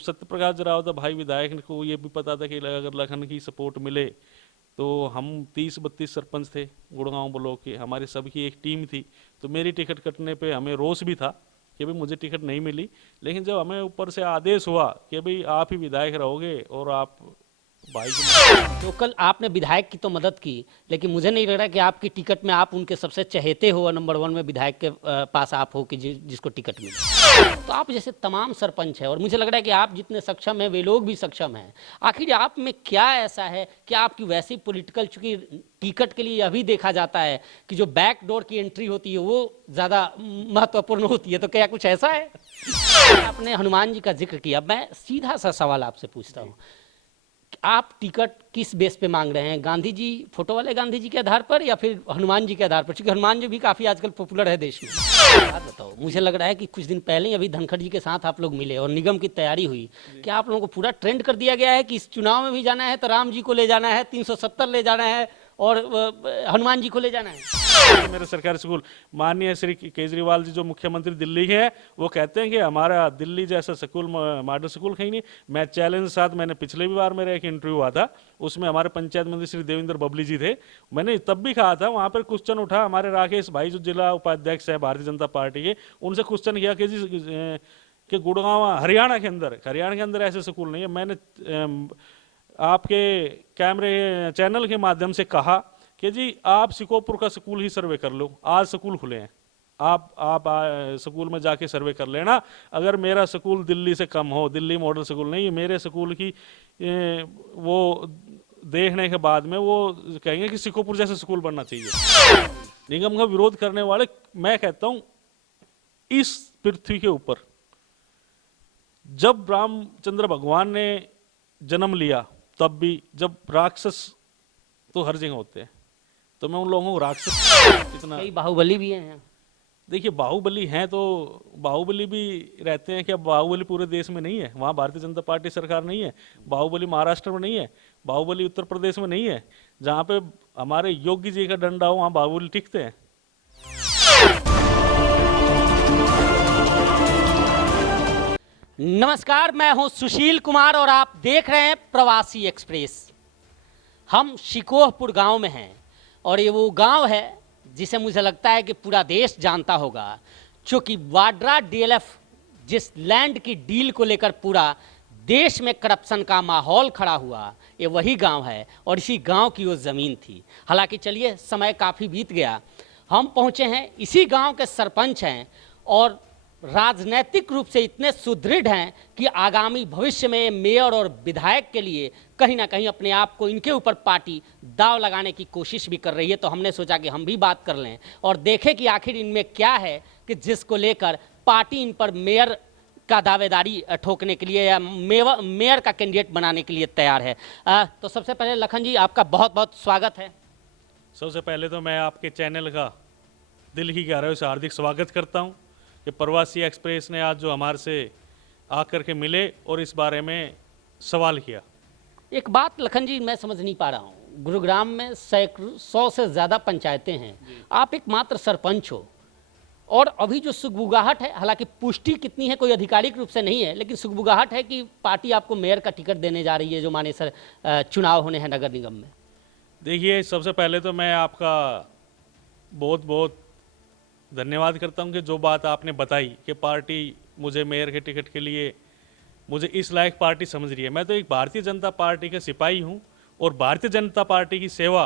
सत्य प्रकाश जरावता भाई विधायक को ये भी पता था कि अगर लखन की सपोर्ट मिले तो हम 30-32 सरपंच थे गुड़गांव ब्लॉक के, हमारी सबकी एक टीम थी। तो मेरी टिकट कटने पे हमें रोष भी था कि भाई मुझे टिकट नहीं मिली, लेकिन जब हमें ऊपर से आदेश हुआ कि भाई आप ही विधायक रहोगे और आप भाई तो कल आपने विधायक की तो मदद की, लेकिन मुझे नहीं लग रहा कि आपकी टिकट में आप उनके सबसे चहेते हो और नंबर 1 में विधायक के पास आप हो कि जिसको टिकट मिले। तो आप जैसे तमाम सरपंच है और मुझे लग रहा है कि आप जितने सक्षम हैं वे लोग भी सक्षम हैं। आखिर आप में क्या ऐसा है कि आपकी वैसी पॉलिटिकल, चूंकि टिकट के लिए अभी देखा जाता है कि जो बैक डोर की एंट्री होती है वो ज़्यादा महत्वपूर्ण होती है, तो क्या कुछ ऐसा है? आपने हनुमान जी का जिक्र किया, मैं सीधा सा सवाल आपसे पूछता हूँ, आप टिकट किस बेस पे मांग रहे हैं? गांधी जी, फोटो वाले गांधी जी के आधार पर या फिर हनुमान जी के आधार पर? क्योंकि हनुमान जी भी काफ़ी आजकल पॉपुलर है देश में। बात बताओ, मुझे लग रहा है कि कुछ दिन पहले ही अभी धनखड़ जी के साथ आप लोग मिले और निगम की तैयारी हुई, क्या आप लोगों को पूरा ट्रेंड कर दिया गया है कि इस चुनाव में भी जाना है तो राम जी को ले जाना है, 370 ले जाना है और हनुमान जी को ले जाना है? मेरे सरकारी स्कूल, माननीय श्री केजरीवाल जी जो मुख्यमंत्री दिल्ली के हैं, वो कहते हैं कि हमारा दिल्ली जैसा स्कूल, मॉडल स्कूल कहीं नहीं। मैं चैलेंज साथ, मैंने पिछले भी बार मेरा एक इंटरव्यू हुआ था, उसमें हमारे पंचायत मंत्री श्री देवेंद्र बबली जी थे, मैंने तब भी कहा था, वहाँ पर क्वेश्चन उठा, हमारे राकेश भाई जो जिला उपाध्यक्ष है भारतीय जनता पार्टी के, उनसे क्वेश्चन किया कि जी कि गुड़गांव हरियाणा के अंदर ऐसे स्कूल नहीं है। मैंने आपके कैमरे चैनल के माध्यम से कहा कि जी आप सिकोपुर का स्कूल ही सर्वे कर लो, आज स्कूल खुले हैं, आप स्कूल में जाके सर्वे कर लेना। अगर मेरा स्कूल दिल्ली से कम हो, दिल्ली मॉडल स्कूल नहीं, मेरे स्कूल की वो देखने के बाद में वो कहेंगे कि सिकोपुर जैसा स्कूल बनना चाहिए। निगम का विरोध करने वाले, मैं कहता हूं इस पृथ्वी के ऊपर जब रामचंद्र भगवान ने जन्म लिया, तब भी जब राक्षस तो हर जगह होते हैं, तो मैं उन लोगों को राक्षस इतना, कई बाहुबली भी हैं। देखिए बाहुबली हैं तो बाहुबली भी रहते हैं, क्या बाहुबली पूरे देश में नहीं है? वहाँ भारतीय जनता पार्टी सरकार नहीं है? बाहुबली महाराष्ट्र में नहीं है? बाहुबली उत्तर प्रदेश में नहीं है? जहाँ पे हमारे योगी जी का डंडा हो वहाँ बाहुबली टिकते हैं। नमस्कार, मैं हूं सुशील कुमार और आप देख रहे हैं प्रवासी एक्सप्रेस। हम शिकोहपुर गांव में हैं और ये वो गांव है जिसे मुझे लगता है कि पूरा देश जानता होगा, क्योंकि वाड्रा डीएलएफ जिस लैंड की डील को लेकर पूरा देश में करप्शन का माहौल खड़ा हुआ, ये वही गांव है और इसी गांव की वो ज़मीन थी। हालांकि चलिए, समय काफ़ी बीत गया, हम पहुंचे हैं, इसी गांव के सरपंच हैं और राजनैतिक रूप से इतने सुदृढ़ हैं कि आगामी भविष्य में मेयर और विधायक के लिए कहीं ना कहीं अपने आप को इनके ऊपर पार्टी दाव लगाने की कोशिश भी कर रही है। तो हमने सोचा कि हम भी बात कर लें और देखें कि आखिर इनमें क्या है कि जिसको लेकर पार्टी इन पर मेयर का दावेदारी ठोकने के लिए या मेयर का कैंडिडेट बनाने के लिए तैयार है। तो सबसे पहले लखन जी, आपका बहुत बहुत स्वागत है। सबसे पहले तो मैं आपके चैनल का दिल की गहराइयों से हार्दिक स्वागत करता हूँ कि प्रवासी एक्सप्रेस ने आज जो हमारे से आकर के मिले और इस बारे में सवाल किया। एक बात लखन जी मैं समझ नहीं पा रहा हूँ, गुरुग्राम में 100 से ज़्यादा पंचायतें हैं, आप एकमात्र सरपंच हो और अभी जो सुगबुगाहट है, हालांकि पुष्टि कितनी है कोई आधिकारिक रूप से नहीं है, लेकिन सुगबुगाहट है कि पार्टी आपको मेयर का टिकट देने जा रही है जो माने सर चुनाव होने हैं नगर निगम में। देखिए, सबसे पहले तो मैं आपका बहुत बहुत धन्यवाद करता हूं कि जो बात आपने बताई कि पार्टी मुझे मेयर के टिकट के लिए मुझे इस लायक पार्टी समझ रही है। मैं तो एक भारतीय जनता पार्टी का सिपाही हूं और भारतीय जनता पार्टी की सेवा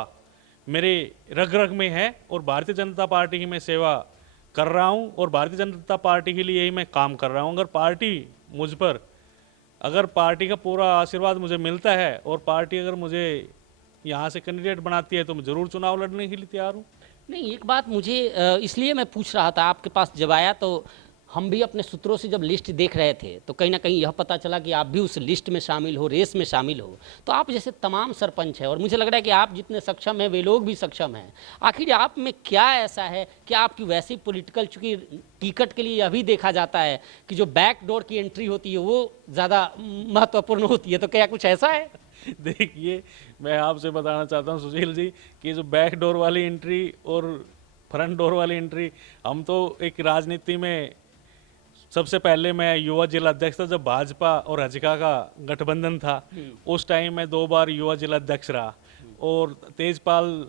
मेरे रग रग में है और भारतीय जनता पार्टी की मैं सेवा कर रहा हूं और भारतीय जनता पार्टी के लिए ही मैं काम कर रहा हूं। अगर पार्टी मुझ पर, अगर पार्टी का पूरा आशीर्वाद मुझे मिलता है और पार्टी अगर मुझे यहाँ से कैंडिडेट बनाती है तो मैं ज़रूर चुनाव लड़ने के लिए तैयार हूँ। नहीं, एक बात मुझे इसलिए मैं पूछ रहा था, आपके पास जब आया तो हम भी अपने सूत्रों से जब लिस्ट देख रहे थे तो कहीं ना कहीं यह पता चला कि आप भी उस लिस्ट में शामिल हो, रेस में शामिल हो। तो आप जैसे तमाम सरपंच हैं और मुझे लग रहा है कि आप जितने सक्षम हैं वे लोग भी सक्षम हैं। आखिर आप में क्या ऐसा है कि आपकी वैसी पॉलिटिकल, चूँकि टिकट के लिए अभी देखा जाता है कि जो बैक डोर की एंट्री होती है वो ज़्यादा महत्वपूर्ण होती है, तो क्या कुछ ऐसा है? देखिए, मैं आपसे बताना चाहता हूँ सुशील जी कि जो बैक डोर वाली एंट्री और फ्रंट डोर वाली एंट्री, हम तो एक राजनीति में सबसे पहले मैं युवा जिला अध्यक्ष था जब भाजपा और हजका का गठबंधन था। उस टाइम मैं 2 बार युवा जिला अध्यक्ष रहा। और तेजपाल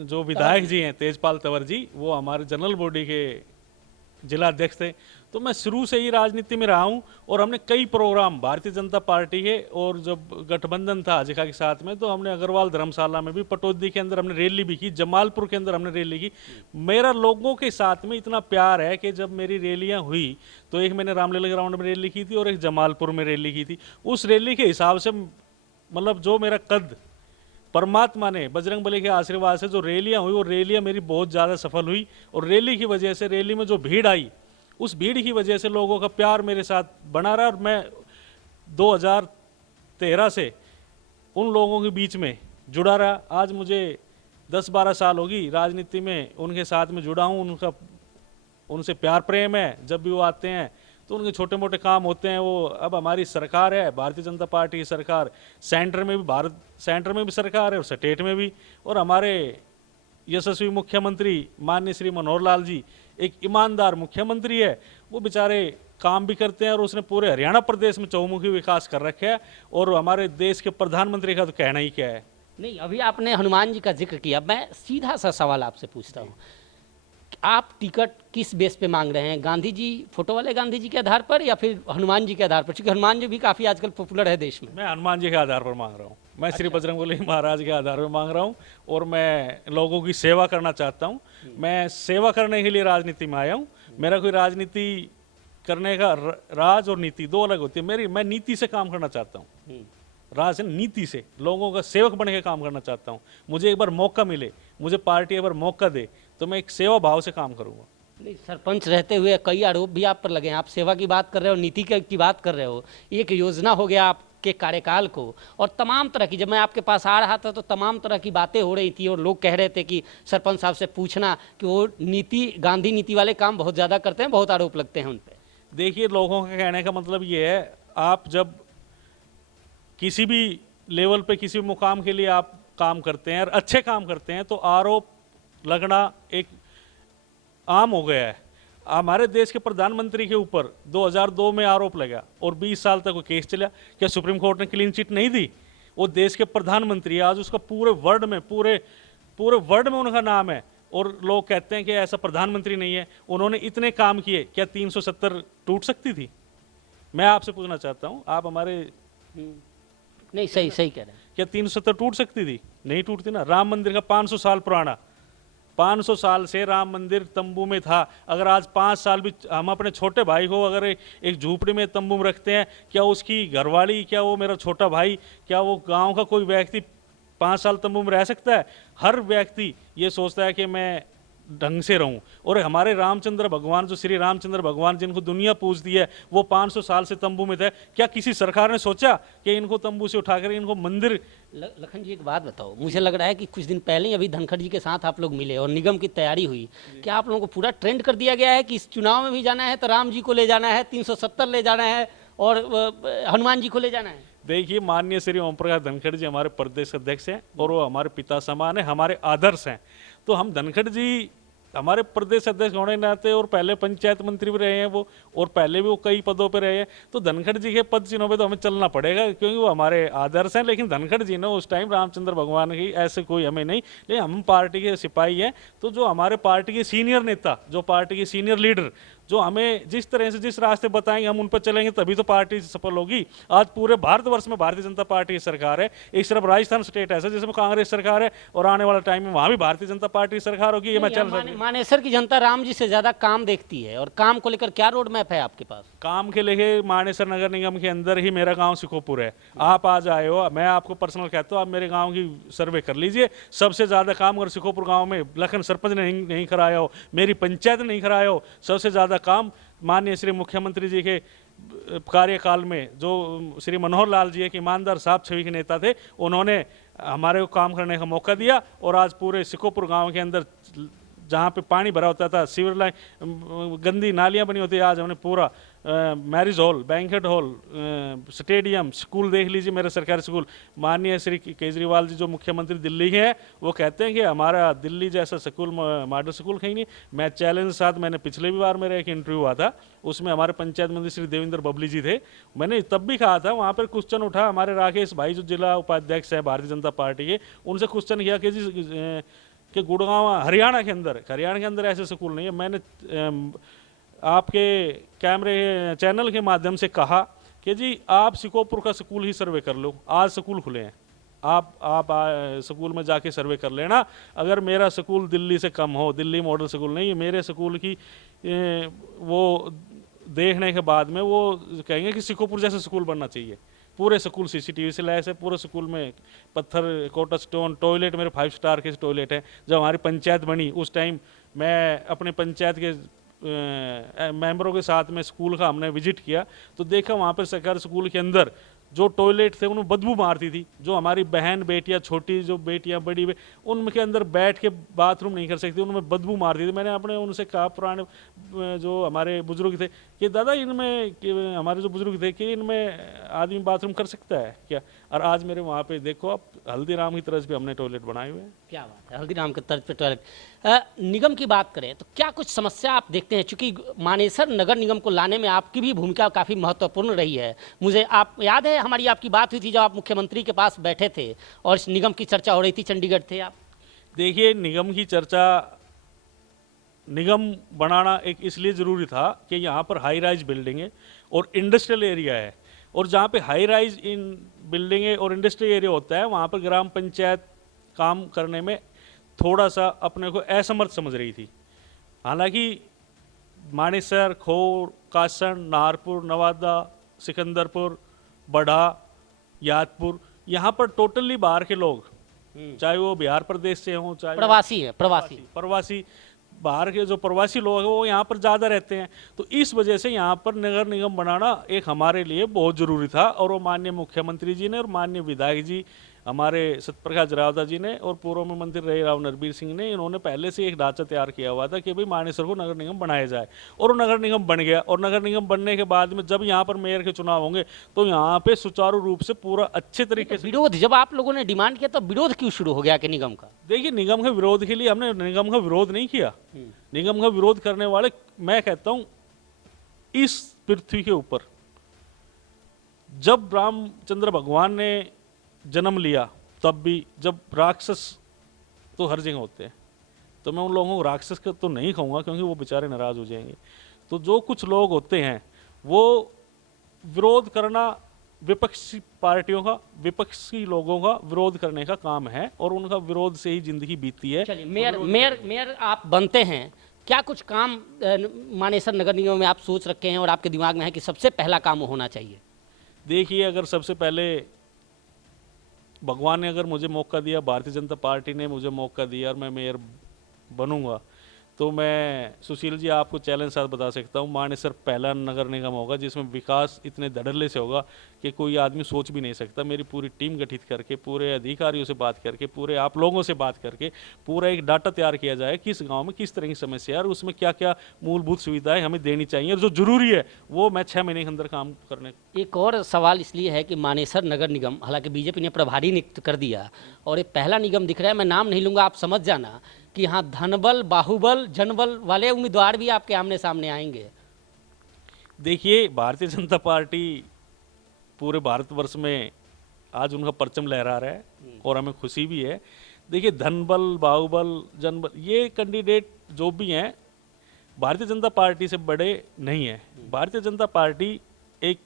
जो विधायक जी हैं, तेजपाल तंवर जी, वो हमारे जनरल बॉडी के जिला अध्यक्ष थे। तो मैं शुरू से ही राजनीति में रहा हूँ और हमने कई प्रोग्राम भारतीय जनता पार्टी के, और जब गठबंधन था हजका के साथ में तो हमने अग्रवाल धर्मशाला में भी, पटौदी के अंदर हमने रैली भी की, जमालपुर के अंदर हमने रैली की। मेरा लोगों के साथ में इतना प्यार है कि जब मेरी रैलियां हुई तो एक मैंने रामलीला ग्राउंड में रैली की थी और एक जमालपुर में रैली की थी। उस रैली के हिसाब से मतलब जो मेरा कद परमात्मा ने बजरंगबली के आशीर्वाद से जो रैलियां हुई वो रैलियां मेरी बहुत ज़्यादा सफल हुई। और रैली की वजह से, रैली में जो भीड़ आई, उस भीड़ की वजह से लोगों का प्यार मेरे साथ बना रहा। और मैं 2013 से उन लोगों के बीच में जुड़ा रहा। आज मुझे 10-12 साल होगी राजनीति में उनके साथ में जुड़ा हूँ। उनसे प्यार प्रेम है। जब भी वो आते हैं तो उनके छोटे मोटे काम होते हैं। वो अब हमारी सरकार है, भारतीय जनता पार्टी की सरकार, सेंटर में भी सरकार है और स्टेट में भी। और हमारे यशस्वी मुख्यमंत्री माननीय श्री मनोहर लाल जी एक ईमानदार मुख्यमंत्री है। वो बेचारे काम भी करते हैं और उसने पूरे हरियाणा प्रदेश में चौमुखी विकास कर रखा है। और हमारे देश के प्रधानमंत्री का तो कहना ही क्या है। नहीं, अभी आपने हनुमान जी का जिक्र किया, मैं सीधा सा सवाल आपसे पूछता हूँ, आप टिकट किस बेस पे मांग रहे हैं? गांधी जी, फोटो वाले गांधी जी के आधार पर या फिर हनुमान जी के आधार पर? क्योंकि हनुमान जी भी काफ़ी आजकल पॉपुलर है देश में। मैं हनुमान जी के आधार पर मांग रहा हूँ। मैं श्री बजरंगबली महाराज के आधार पर मांग रहा हूँ और मैं लोगों की सेवा करना चाहता हूँ। मैं सेवा करने के लिए राजनीति में आया हूँ। मेरा कोई राजनीति करने का राज और नीति दो अलग होती है। मैं नीति से काम करना चाहता हूँ। राजनीति से लोगों का सेवक बन के काम करना चाहता हूँ। मुझे एक बार मौका मिले, मुझे पार्टी एक बार मौका दे तो मैं एक सेवा भाव से काम करूँगा। नहीं, सरपंच रहते हुए कई आरोप भी आप पर लगे हैं। आप सेवा की बात कर रहे हो, नीति की बात कर रहे हो। एक योजना हो गया आपके कार्यकाल को, और तमाम तरह की, जब मैं आपके पास आ रहा था तो तमाम तरह की बातें हो रही थी और लोग कह रहे थे कि सरपंच साहब से पूछना कि वो नीति, गांधी नीति वाले काम बहुत ज़्यादा करते हैं, बहुत आरोप लगते हैं उन पर। देखिए, लोगों का कहने का मतलब ये है, आप जब किसी भी लेवल पे किसी भी मुकाम के लिए आप काम करते हैं और अच्छे काम करते हैं तो आरोप लगना एक आम हो गया है। हमारे देश के प्रधानमंत्री के ऊपर 2002 में आरोप लगा और 20 साल तक वो केस चला। क्या सुप्रीम कोर्ट ने क्लीन चिट नहीं दी? वो देश के प्रधानमंत्री, आज उसका पूरे वर्ल्ड में उनका नाम है और लोग कहते हैं कि ऐसा प्रधानमंत्री नहीं है। उन्होंने इतने काम किए, क्या 370 टूट सकती थी? मैं आपसे पूछना चाहता हूँ, आप हमारे नहीं, सही कह रहे हैं। क्या 370 टूट सकती थी? नहीं टूटती ना। राम मंदिर का 500 साल पुराना, 500 साल से राम मंदिर तंबू में था। अगर आज 5 साल भी हम अपने छोटे भाई को अगर एक झूपड़ी में तंबू में रखते हैं, क्या उसकी घरवाली, क्या वो मेरा छोटा भाई, क्या वो गांव का कोई व्यक्ति 5 साल तंबू में रह सकता है? हर व्यक्ति ये सोचता है कि मैं ढंग से रहूं। और हमारे रामचंद्र भगवान, जो श्री रामचंद्र भगवान जिनको दुनिया पूजती है, वो 500 साल से तंबू में थे। क्या किसी सरकार ने सोचा कि इनको तंबू से उठाकर इनको मंदिर? लखन जी, एक बात बताओ, मुझे लग रहा है कि कुछ दिन पहले ही अभी धनखड़ जी के साथ आप लोग मिले और निगम की तैयारी हुई। क्या आप लोगों को पूरा ट्रेंड कर दिया गया है कि इस चुनाव में भी जाना है तो राम जी को ले जाना है, 370 ले जाना है और हनुमान जी को ले जाना है? देखिए, माननीय श्री ओम प्रकाश धनखड़ जी हमारे प्रदेश अध्यक्ष हैं और वो हमारे पिता समान है, हमारे आदर्श हैं। तो हम धनखड़ जी हमारे प्रदेश अध्यक्ष होने के नाते, और पहले पंचायत मंत्री भी रहे हैं वो, और पहले भी वो कई पदों पे रहे हैं, तो धनखड़ जी के पद चिन्हों पे तो हमें चलना पड़ेगा क्योंकि वो हमारे आदर्श हैं। लेकिन धनखड़ जी ने उस टाइम रामचंद्र भगवान की ऐसे कोई हमें नहीं, लेकिन हम पार्टी के सिपाही हैं। तो जो हमारे पार्टी के सीनियर नेता, जो पार्टी के सीनियर लीडर, जो हमें जिस तरह से जिस रास्ते बताएंगे हम उन पर चलेंगे, तभी तो पार्टी सफल होगी। आज पूरे भारतवर्ष में भारतीय जनता पार्टी की सरकार है। एक सिर्फ राजस्थान स्टेट ऐसा जिसमें कांग्रेस सरकार है, और आने वाला टाइम में वहां भी भारतीय जनता पार्टी की सरकार होगी। ये मैं चल मानेसर की जनता राम जी से ज्यादा काम देखती है, और काम को लेकर क्या रोड मैप है आपके पास? काम के लेके मानेसर नगर निगम के अंदर ही मेरा गांव सिकोपुर है। आप आज आए हो, मैं आपको पर्सनल कहता हूँ, आप मेरे गांव की सर्वे कर लीजिए। सबसे ज्यादा काम अगर सिकोपुर गांव में लखन सरपंच ने नहीं कराया हो, मेरी पंचायत ने नहीं कराया हो, सबसे ज्यादा काम माननीय श्री मुख्यमंत्री जी के कार्यकाल में, जो श्री मनोहर लाल जी एक ईमानदार साफ छवि के नेता थे, उन्होंने हमारे को काम करने का मौका दिया। और आज पूरे सिकोपुर गांव के अंदर जहाँ पे पानी भरा होता था, सीवर लाइन, गंदी नालियाँ बनी होती है, आज हमने पूरा marriage hall, banquet hall, stadium, school देख लीजिए मेरे सरकारी स्कूल। माननीय श्री केजरीवाल जी जो मुख्यमंत्री दिल्ली के हैं, वो कहते हैं कि हमारा दिल्ली जैसा स्कूल, मॉडल स्कूल कहीं नहीं। मैं चैलेंज के साथ, मैंने पिछले भी बार मेरा एक इंटरव्यू हुआ था, उसमें हमारे पंचायत मंत्री श्री देवेंद्र बबली जी थे, मैंने तब भी कहा था, वहाँ पर क्वेश्चन उठा, हमारे राकेश भाई जो जिला उपाध्यक्ष है भारतीय जनता पार्टी के, उनसे क्वेश्चन किया कि जी कि गुड़गांव हरियाणा के अंदर ऐसे स्कूल नहीं है। मैंने आपके कैमरे चैनल के माध्यम से कहा कि जी आप सिकोपुर का स्कूल ही सर्वे कर लो, आज स्कूल खुले हैं, आप स्कूल में जाके सर्वे कर लेना। अगर मेरा स्कूल दिल्ली से कम हो, दिल्ली मॉडल स्कूल नहीं, मेरे स्कूल की वो देखने के बाद में वो कहेंगे कि सिकोपुर जैसा स्कूल बनना चाहिए। पूरे स्कूल सीसीटीवी से लैस है, पूरे स्कूल में पत्थर कोटा स्टोन, टॉयलेट मेरे 5 स्टार के टॉयलेट है। जब हमारी पंचायत बनी उस टाइम मैं अपने पंचायत के मेंबरों के साथ में स्कूल का हमने विजिट किया, तो देखा वहाँ पर सरकारी स्कूल के अंदर जो टॉयलेट थे उनमें बदबू मारती थी। जो हमारी बहन बेटियां, छोटी जो बेटियां, बड़ी उनके अंदर बैठ के बाथरूम नहीं कर सकती, उनमें बदबू मारती थी। मैंने अपने उनसे कहा, पुराने जो हमारे बुजुर्ग थे, कि दादा इनमें, हमारे जो बुजुर्ग थे, कि इनमें आदमी बाथरूम कर सकता है क्या? और आज मेरे वहाँ पे देखो, आप हल्दीराम की तरज पे हमने टॉयलेट बनाए हुए हैं। क्या बात है, हल्दीराम के तर्ज पे टॉयलेट। निगम की बात करें तो क्या कुछ समस्या आप देखते हैं? चूंकि मानेसर नगर निगम को लाने में आपकी भी भूमिका काफ़ी महत्वपूर्ण रही है। मुझे आप याद है, हमारी आपकी बात हुई थी जब आप मुख्यमंत्री के पास बैठे थे और इस निगम की चर्चा हो रही थी, चंडीगढ़ थे आप। देखिए, निगम की चर्चा, निगम बनाना एक इसलिए ज़रूरी था कि यहाँ पर हाई राइज बिल्डिंगें और इंडस्ट्रियल एरिया है, और जहाँ पे हाई राइज इन बिल्डिंगें और इंडस्ट्रियल एरिया होता है, वहाँ पर ग्राम पंचायत काम करने में थोड़ा सा अपने को असमर्थ समझ रही थी। हालांकि मानेसर, खोर, कासन, नाहरपुर, नवादा, सिकंदरपुर, बढ़ा, यादपुर, यहाँ पर टोटली बाहर के लोग, चाहे वो बिहार प्रदेश से हों, चाहे प्रवासी है, प्रवासी बाहर के जो प्रवासी लोग हैं वो यहाँ पर ज़्यादा रहते हैं। तो इस वजह से यहाँ पर नगर निगम बनाना एक हमारे लिए बहुत ज़रूरी था, और वो माननीय मुख्यमंत्री जी ने और माननीय विधायक जी हमारे सत्यप्रकाश जरावदा जी ने और पूर्व में मंत्री रहे राव नरबीर सिंह ने, इन्होंने पहले से एक ढांचा तैयार किया हुआ था कि भाई मानेसर को नगर निगम बनाया जाए, और वो नगर निगम बन गया। और नगर निगम बनने के बाद में जब यहाँ पर मेयर के चुनाव होंगे तो यहाँ पे सुचारू रूप से पूरा अच्छे तरीके से। विरोध, जब आप लोगों ने डिमांड किया तो विरोध क्यों शुरू हो गया कि निगम का? देखिए, निगम के विरोध के लिए हमने निगम का विरोध नहीं किया। निगम का विरोध करने वाले, मैं कहता हूं, इस पृथ्वी के ऊपर जब रामचंद्र भगवान ने जन्म लिया, तब भी जब राक्षस तो हर जगह होते हैं, तो मैं उन लोगों को राक्षस का तो नहीं कहूँगा क्योंकि वो बेचारे नाराज हो जाएंगे। तो जो कुछ लोग होते हैं वो विरोध करना, विपक्षी पार्टियों का, विपक्षी लोगों का विरोध करने का काम है, और उनका विरोध से ही जिंदगी बीतती है। चलिए, मेयर आप बनते हैं, क्या कुछ काम मानेसर नगर निगम में आप सोच रखे हैं और आपके दिमाग में है कि सबसे पहला काम होना चाहिए? देखिए, अगर सबसे पहले भगवान ने अगर मुझे मौका दिया, भारतीय जनता पार्टी ने मुझे मौका दिया और मैं मेयर बनूंगा, तो मैं सुशील जी आपको चैलेंज साथ बता सकता हूँ, मानेसर पहला नगर निगम होगा जिसमें विकास इतने धड़ल्ले से होगा कि कोई आदमी सोच भी नहीं सकता। मेरी पूरी टीम गठित करके, पूरे अधिकारियों से बात करके, पूरे आप लोगों से बात करके पूरा एक डाटा तैयार किया जाए किस गांव में किस तरह की समस्या है और उसमें क्या क्या मूलभूत सुविधाएं हमें देनी चाहिए, और जो जरूरी है वो मैं 6 महीने के अंदर काम करने। एक और सवाल इसलिए है कि मानेसर नगर निगम, हालांकि बीजेपी ने प्रभारी नियुक्त कर दिया और ये पहला निगम दिख रहा है, मैं नाम नहीं लूँगा, आप समझ जाना कि यहाँ धनबल, बाहुबल, जनबल वाले उम्मीदवार भी आपके आमने सामने आएंगे। देखिए, भारतीय जनता पार्टी पूरे भारतवर्ष में आज उनका परचम लहरा रहा है और हमें खुशी भी है। देखिए, धनबल, बाहुबल, जनबल, ये कैंडिडेट जो भी हैं भारतीय जनता पार्टी से बड़े नहीं है। भारतीय जनता पार्टी एक,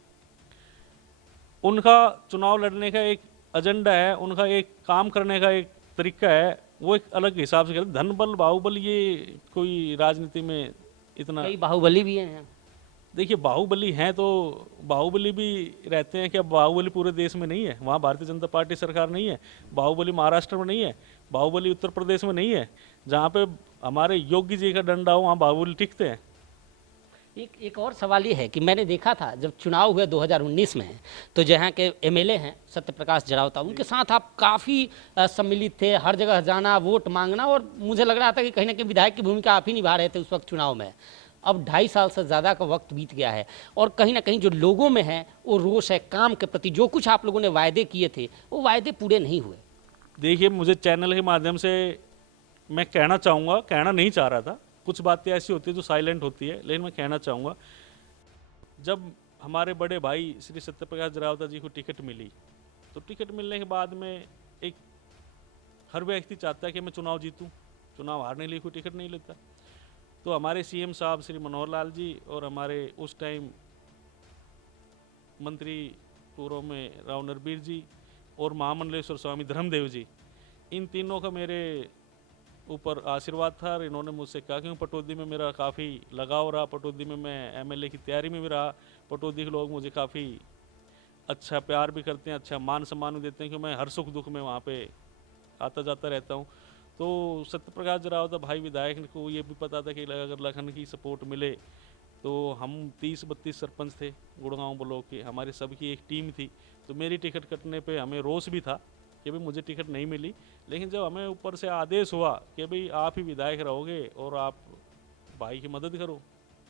उनका चुनाव लड़ने का एक एजेंडा है, उनका एक काम करने का एक तरीका है, वो एक अलग हिसाब से करते। धनबल, बाहुबल, ये कोई राजनीति में इतना, कई बाहुबली भी हैं। देखिए, बाहुबली हैं तो बाहुबली भी रहते हैं, क्या बाहुबली पूरे देश में नहीं है? वहाँ भारतीय जनता पार्टी सरकार नहीं है। बाहुबली महाराष्ट्र में नहीं है, बाहुबली उत्तर प्रदेश में नहीं है। जहाँ पे हमारे योगी जी का डंडा हो वहाँ बाहुबली टिकते हैं। एक और सवाल ये है कि मैंने देखा था जब चुनाव हुए 2019 में, तो जहाँ के एमएलए हैं सत्यप्रकाश जरावता, उनके साथ आप काफ़ी सम्मिलित थे, हर जगह जाना, वोट मांगना, और मुझे लग रहा था कि कहीं ना कहीं विधायक की भूमिका आप ही निभा रहे थे उस वक्त चुनाव में। अब 2.5 साल से ज़्यादा का वक्त बीत गया है और कहीं ना कहीं जो लोगों में है वो रोष है काम के प्रति। जो कुछ आप लोगों ने वायदे किए थे वो वायदे पूरे नहीं हुए। देखिए, मुझे चैनल के माध्यम से मैं कहना चाहूँगा, कहना नहीं चाह रहा था, कुछ बातें ऐसी होती है जो साइलेंट होती है, लेकिन मैं कहना चाहूँगा, जब हमारे बड़े भाई श्री सत्यप्रकाश जरावता जी को टिकट मिली, तो टिकट मिलने के बाद में एक हर व्यक्ति चाहता है कि मैं चुनाव जीतूं, चुनाव हारने के लिए कोई टिकट नहीं लेता। तो हमारे सीएम साहब श्री मनोहर लाल जी और हमारे उस टाइम मंत्री पूर्व में राव नरबीर जी और महामंडलेश्वर स्वामी धर्मदेव जी, इन तीनों का मेरे ऊपर आशीर्वाद था। और इन्होंने मुझसे कहा कि पटौदी में मेरा काफ़ी लगाव रहा, पटौदी में मैं एमएलए की तैयारी में भी रहा, पटौदी के लोग मुझे काफ़ी अच्छा प्यार भी करते हैं, अच्छा मान सम्मान भी देते हैं, कि मैं हर सुख दुख में वहाँ पे आता जाता रहता हूँ। तो सत्यप्रकाश जरावता भाई विधायक को ये भी पता था कि अगर लखन की सपोर्ट मिले, तो हम 30-32 सरपंच थे गुड़गांव ब्लॉक के, हमारे सबकी एक टीम थी। तो मेरी टिकट कटने पे हमें रोष भी था कि भाई मुझे टिकट नहीं मिली, लेकिन जब हमें ऊपर से आदेश हुआ कि भाई आप ही विधायक रहोगे और आप भाई की मदद करो,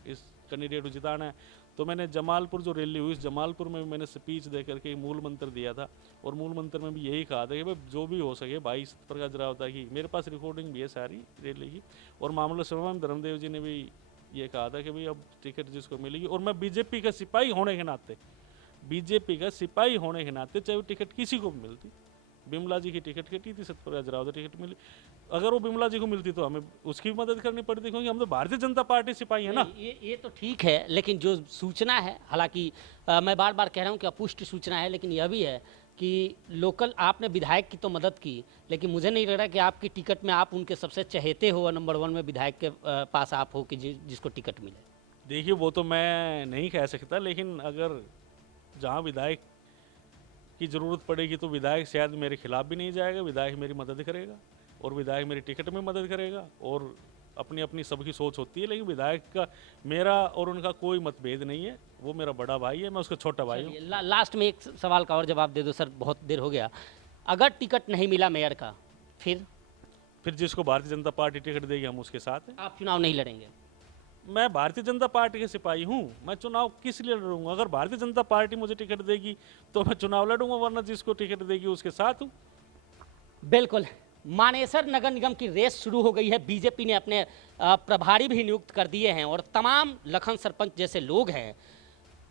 इस कैंडिडेट को जिताना है, तो मैंने जमालपुर जो रैली हुई, उस जमालपुर में मैंने स्पीच दे करके मूल मंत्र दिया था। और मूल मंत्र में भी यही कहा था कि भाई जो भी हो सके भाई सत्यप्रकाश जरावता की, मेरे पास रिकॉर्डिंग भी है सारी रैली की, और मामला स्वामी धर्मदेव जी ने भी ये कहा था कि भाई अब टिकट जिसको मिलेगी, और मैं बीजेपी का सिपाही होने के नाते, बीजेपी का सिपाही होने के नाते, चाहे वो टिकट किसी को भी मिलती, बिमला जी की टिकट कटी थी, सत्यप्रकाश जरावता टिकट मिली, अगर वो बिमला जी को मिलती तो हमें उसकी भी मदद करनी पड़ती, क्योंकि हम तो भारतीय जनता पार्टी सिपाही है ना। ये तो ठीक है, लेकिन जो सूचना है, हालांकि मैं बार बार कह रहा हूँ कि अपुष्ट सूचना है, लेकिन यह भी है कि लोकल आपने विधायक की तो मदद की, लेकिन मुझे नहीं लग रहा कि आपकी टिकट में आप उनके सबसे चहेते हो, नंबर 1 में विधायक के पास आप हो कि जिसको टिकट मिले। देखिए, वो तो मैं नहीं कह सकता, लेकिन अगर जहाँ विधायक की ज़रूरत पड़ेगी तो विधायक शायद मेरे खिलाफ भी नहीं जाएगा, विधायक मेरी मदद करेगा और विधायक मेरी टिकट में मदद करेगा। और अपनी अपनी सबकी सोच होती है, लेकिन विधायक का मेरा और उनका कोई मतभेद नहीं है, वो मेरा बड़ा भाई है, मैं उसका छोटा भाई हूँ। लास्ट में एक सवाल का और जवाब दे दो सर, बहुत देर हो गया। अगर टिकट नहीं मिला मेयर का, फिर जिसको भारतीय जनता पार्टी टिकट देगी हम उसके साथ हैं। आप चुनाव नहीं लड़ेंगे? मैं भारतीय जनता पार्टी के सिपाही हूँ, मैं चुनाव किस लिए लड़ूंगा? अगर भारतीय जनता पार्टी मुझे टिकट देगी तो मैं चुनाव लड़ूंगा, वरना जिसको टिकट देगी उसके साथ हूँ। बिल्कुल। मानेसर नगर निगम की रेस शुरू हो गई है। बीजेपी ने अपने प्रभारी भी नियुक्त कर दिए हैं और तमाम लखन सरपंच जैसे लोग हैं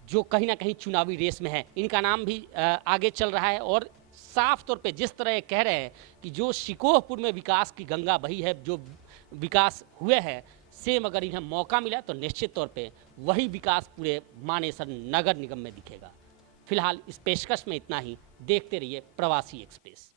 जो कहीं ना कहीं चुनावी रेस में हैं, इनका नाम भी आगे चल रहा है। और साफ तौर पे जिस तरह ये कह रहे हैं कि जो शिकोहपुर में विकास की गंगा बही है, जो विकास हुए हैं, सेम अगर इन्हें मौका मिला तो निश्चित तौर पे वही विकास पूरे मानेसर नगर निगम में दिखेगा। फिलहाल इस पेशकश में इतना ही। देखते रहिए प्रवासी एक्सप्रेस।